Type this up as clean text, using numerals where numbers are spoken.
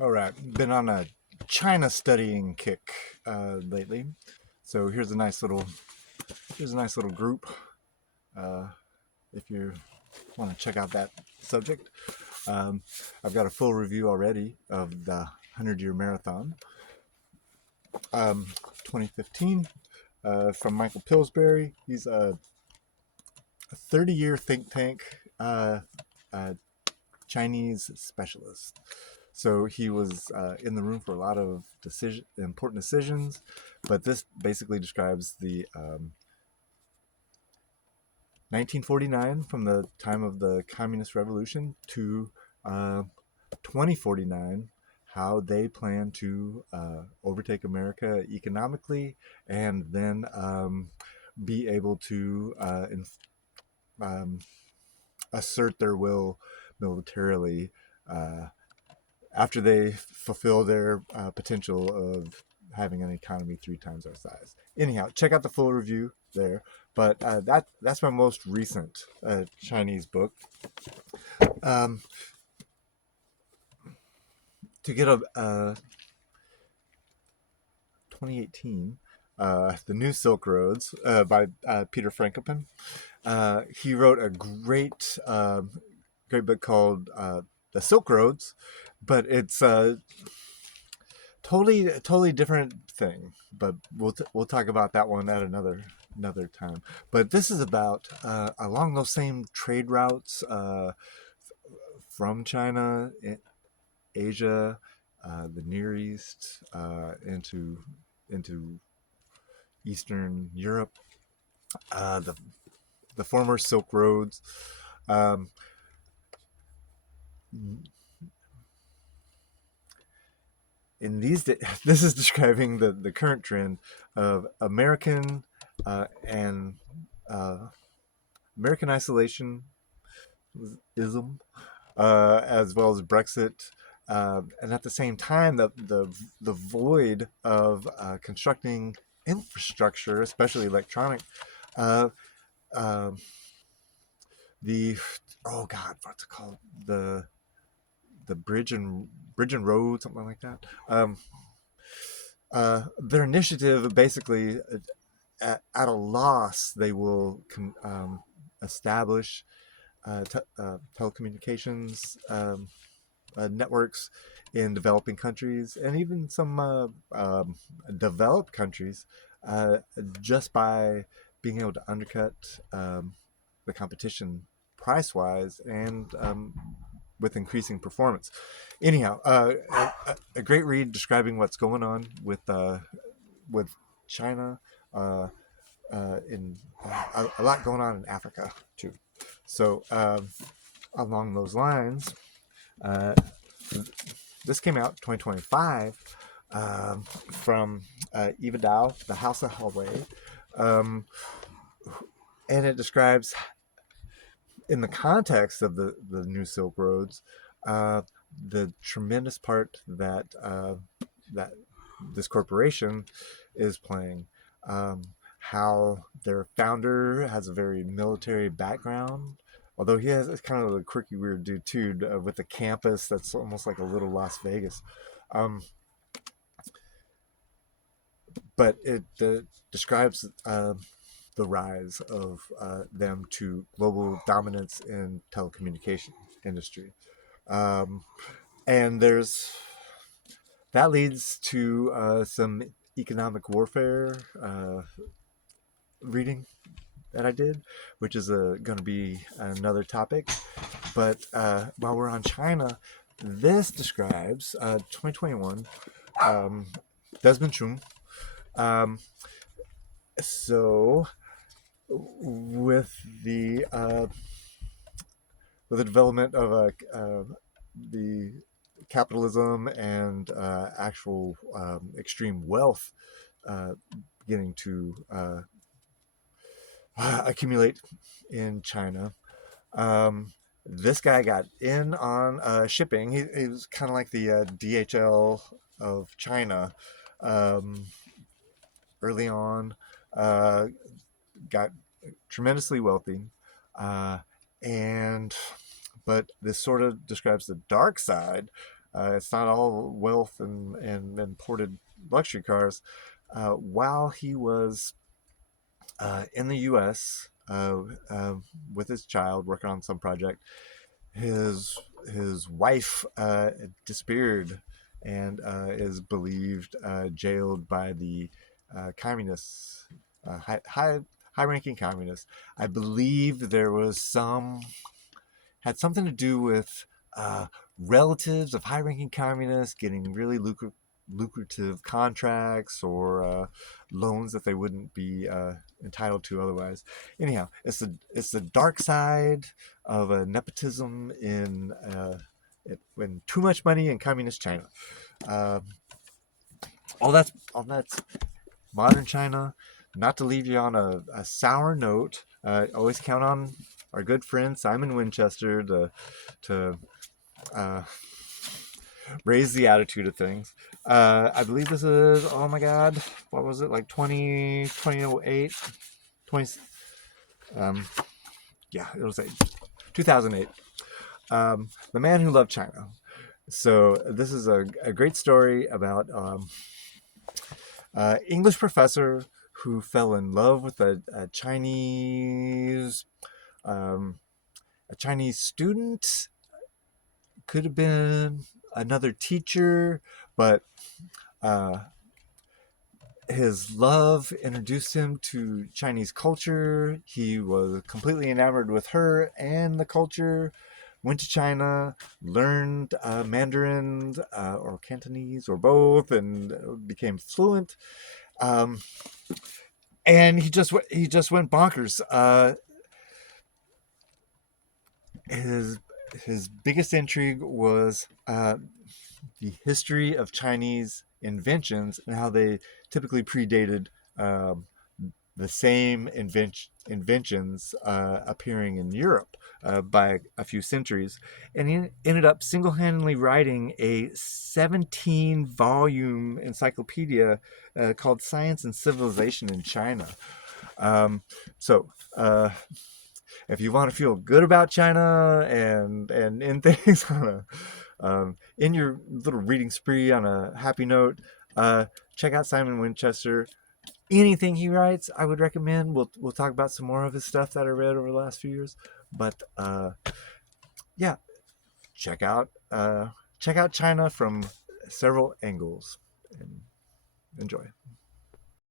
All right, been on a China studying kick lately. So here's a nice little group. Uh, if you want to check out that subject, um, I've got a full review already of the 100-year marathon, 2015, from Michael Pillsbury. He's a 30-year think tank uh, Chinese specialist. So he was in the room for a lot of important decisions, but this basically describes the 1949, from the time of the Communist Revolution to uh, 2049, how they plan to overtake America economically and then be able to um, assert their will militarily uh, after they fulfill their potential of having an economy 3 times our size. Anyhow, check out the full review there. But that's my most recent Chinese book. Um, to get a 2018, The New Silk Roads by Peter Frankopan. He wrote a great book called The Silk Roads, but it's totally different thing, but we'll talk about that one at another time. But this is about along those same trade routes from China, Asia, the Near East, into Eastern Europe, the former Silk Roads. Um, in these this is describing the current trend of and uh, American isolationism, as well as Brexit, and at the same time, the void of constructing infrastructure, especially electronic, uh, uh, the oh god, what's it called? The bridge and road, something like that. Their initiative basically, at a loss, they will establish telecommunications networks in developing countries and even some developed countries, uh, just by being able to undercut the competition price wise and with increasing performance. Anyhow, a great read describing what's going on with China, uh, in a lot going on in Africa too. So along those lines, uh, this came out 2025, from Eva Dou, The House of Huawei, um, and it describes, in the context of the New Silk Roads, uh, the tremendous part that this corporation is playing. How their founder has a very military background, although he has kind of a quirky, weird dude too, with a campus that's almost like a little Las Vegas. Um, but it describes the rise of them to global dominance in telecommunication industry. Um, and that leads to some economic warfare reading that I did, which is going to be another topic. But while we're on China, this describes 2021, um, Desmond Shum. Um, so with the uh, with the development of the capitalism and actual extreme wealth uh, beginning to accumulate in China. Um, this guy got in on shipping. He was kind of like the DHL of China. Um, Early on, uh, got tremendously wealthy, uh, and but this sort of describes the dark side It's not all wealth and imported luxury cars. While he was in the U.S. With his child working on some project, his his wife disappeared and is believed jailed by the communists, high ranking communists. I believe there was some had something to do with uh, relatives of high ranking communists getting really lucrative contracts or loans that they wouldn't be entitled to otherwise. Anyhow, it's the dark side of nepotism when too much money in communist China. Uh, all that's modern China. Not to leave you on a sour note, always count on our good friend Simon Winchester to uh, raise the attitude of things. I believe this is, oh my god, what was it, like 2008? 20, yeah, it was like 2008. The Man Who Loved China. So this is a great story about English professor who fell in love with um, a Chinese student. Could have been another teacher, but uh, his love introduced him to Chinese culture. He was completely enamored with her and the culture. Went to China, learned Mandarin or Cantonese or both, and became fluent. Um, and he just went bonkers. His his biggest intrigue was the history of Chinese inventions and how they typically predated um, the same inventions appearing in Europe by a few centuries. And he ended up single handedly writing a 17-volume encyclopedia called Science and Civilization in China. Um, so, if you want to feel good about China and in things in your little reading spree on a happy note, check out Simon Winchester. Anything he writes, I would recommend. We'll talk about some more of his stuff that I read over the last few years, but yeah, check out check out China from several angles and enjoy.